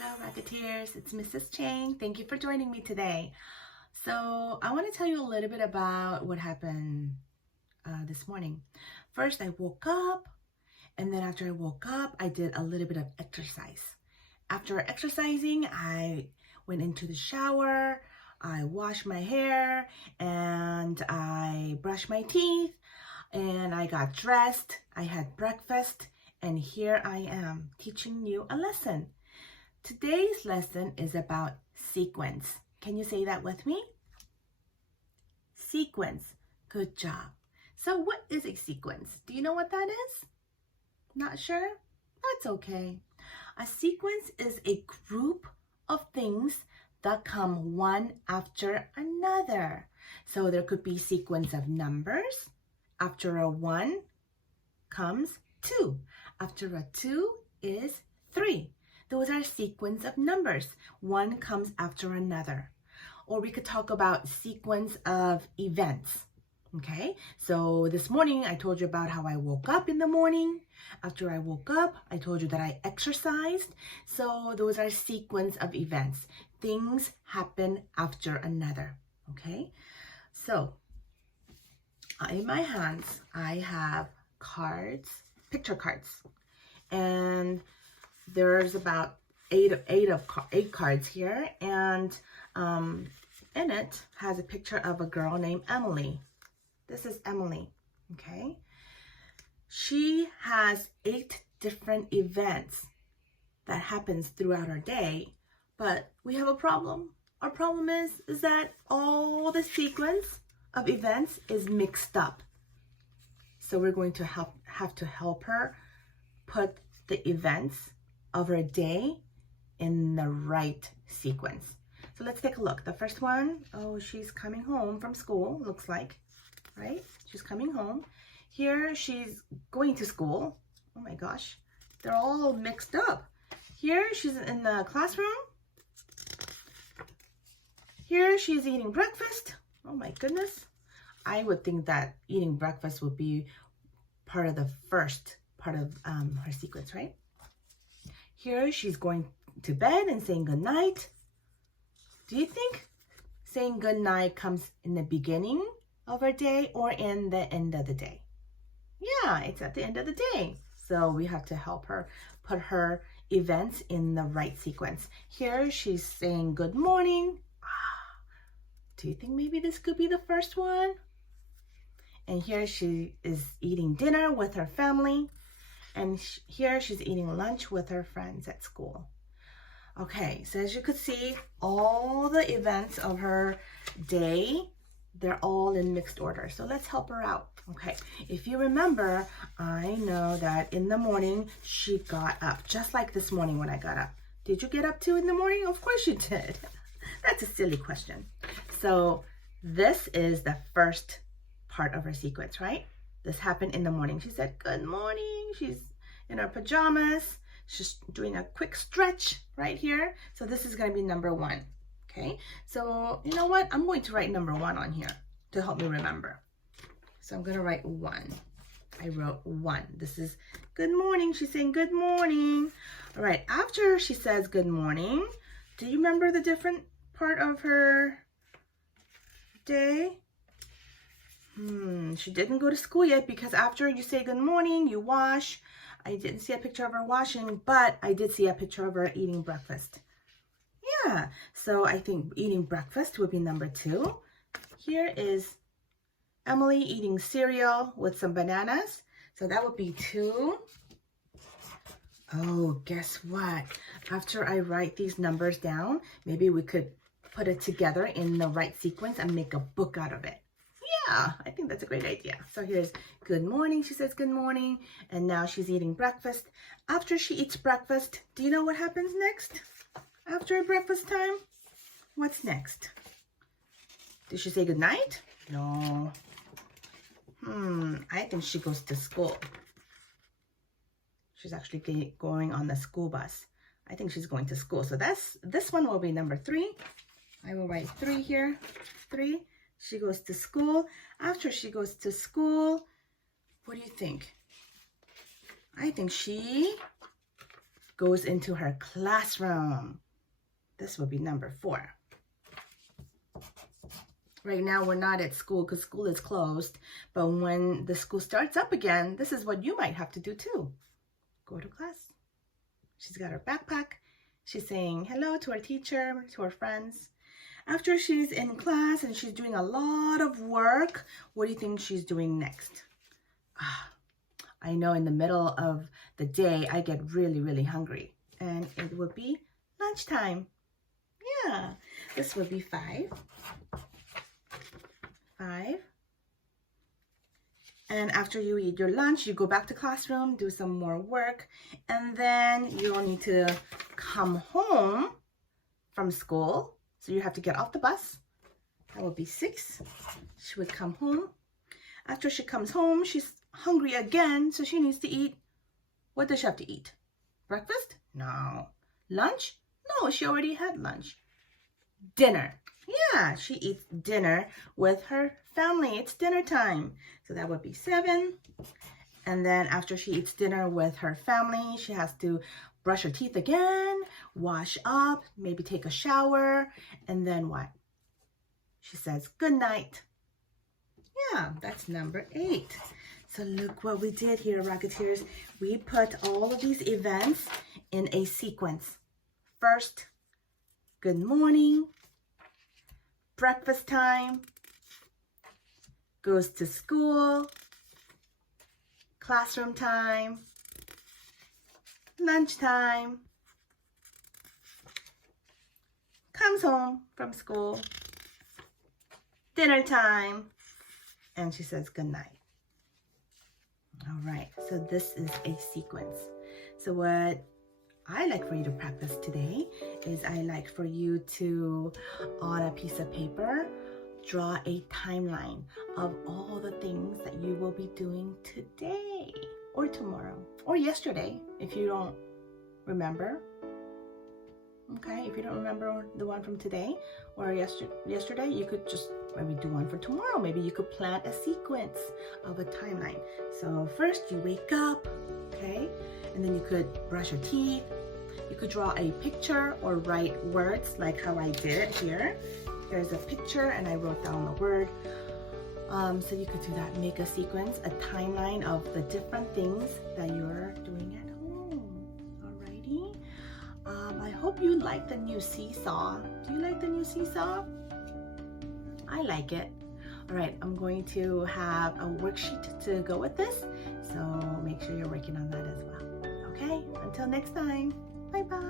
Hello Rocketeers, it's Mrs. Chang. Thank you for joining me today. So I want to tell you a little bit about what happened this morning. First, I woke up, and then after I woke up, I did a little bit of exercise. After exercising, I went into the shower, I washed my hair, and I brushed my teeth, and I got dressed, I had breakfast, and here I am teaching you a lesson. Today's lesson is about sequence. Can you say that with me? Sequence. Good job. So what is a sequence? Do you know what that is? Not sure? That's okay. A sequence is a group of things that come one after another. So there could be sequence of numbers. After a 1 comes 2. After a 2 is 3. Those are sequence of numbers. One comes after another. Or we could talk about sequence of events. Okay, so this morning I told you about how I woke up in the morning. After I woke up, I told you that I exercised. So those are sequence of events. Things happen after another. Okay, so in my hands, I have cards, picture cards. And there's about eight cards here, and in it has a picture of a girl named Emily. This is Emily, okay? She has 8 different events that happens throughout her day, but we have a problem. Our problem is that all the sequence of events is mixed up. So we're going to have to help her put the events of her day in the right sequence. So let's take a look. The first one, oh, she's coming home from school, looks like, right? She's coming home. Here she's going to school. Oh my gosh, they're all mixed up. Here she's in the classroom. Here she's eating breakfast. Oh my goodness. I would think that eating breakfast would be part of the first part of her sequence, right? Here she's going to bed and saying good night. Do you think saying good night comes in the beginning of her day or in the end of the day? Yeah, it's at the end of the day. So we have to help her put her events in the right sequence. Here she's saying good morning. Do you think maybe this could be the first one? And here she is eating dinner with her family. And here she's eating lunch with her friends at school. Okay, so as you could see, all the events of her day, they're all in mixed order. So let's help her out. Okay, if you remember, I know that in the morning she got up, just like this morning when I got up. Did you get up too in the morning? Of course you did. That's a silly question. So this is the first part of her sequence, right? This happened in the morning. She said, good morning. She's in her pajamas. She's doing a quick stretch right here. So this is going to be number 1. Okay. So you know what? I'm going to write number 1 on here to help me remember. So I'm going to write 1. I wrote 1. This is good morning. She's saying good morning. All right. After she says good morning, do you remember the different part of her day? She didn't go to school yet because after you say good morning, you wash. I didn't see a picture of her washing, but I did see a picture of her eating breakfast. Yeah, so I think eating breakfast would be number 2. Here is Emily eating cereal with some bananas. So that would be 2. Oh, guess what? After I write these numbers down, maybe we could put it together in the right sequence and make a book out of it. Yeah, I think that's a great idea. So here's good morning. She says good morning. And now she's eating breakfast. After she eats breakfast, do you know what happens next? After breakfast time? What's next? Did she say good night? No. I think she goes to school. She's actually going on the school bus. I think she's going to school. So this one will be number 3. I will write 3 here. 3. She goes to school. After she goes to school, what do you think? I think she goes into her classroom. This will be number 4. Right now, we're not at school because school is closed. But when the school starts up again, this is what you might have to do too. Go to class. She's got her backpack. She's saying hello to her teacher, to her friends. After she's in class and she's doing a lot of work, what do you think she's doing next? I know in the middle of the day, I get really, really hungry. And it would be lunchtime. Yeah, this would be 5. 5. And after you eat your lunch, you go back to classroom, do some more work, and then you'll need to come home from school. So you have to get off the bus. That would be 6. She would come home. After she comes home, she's hungry again, so she needs to eat. What does she have to eat? Breakfast? No. Lunch? No, she already had lunch. Dinner. Yeah, she eats dinner with her family. It's dinner time. So that would be 7. And then after she eats dinner with her family, she has to brush her teeth again, wash up, maybe take a shower, and then what? She says, good night. Yeah, that's number 8. So look what we did here, Rocketeers. We put all of these events in a sequence. First, good morning, breakfast time, goes to school, classroom time, lunchtime, comes home from school, dinner time, and she says good night. All right, so this is a sequence. So what I like for you to practice today is I like for you to, on a piece of paper, draw a timeline of all the things that you will be doing today or tomorrow or yesterday if you don't remember. Okay, if you don't remember the one from today or yesterday, you could just maybe do one for tomorrow. Maybe you could plan a sequence of a timeline. So first you wake up, okay? And then you could brush your teeth. You could draw a picture or write words like how I did it here. There's a picture and I wrote down the word. So you could do that, make a sequence, a timeline of the different things that you're doing at home. Alrighty. I hope you like the new seesaw. Do you like the new seesaw? I like it. All right, I'm going to have a worksheet to go with this. So make sure you're working on that as well. Okay, until next time. Bye-bye.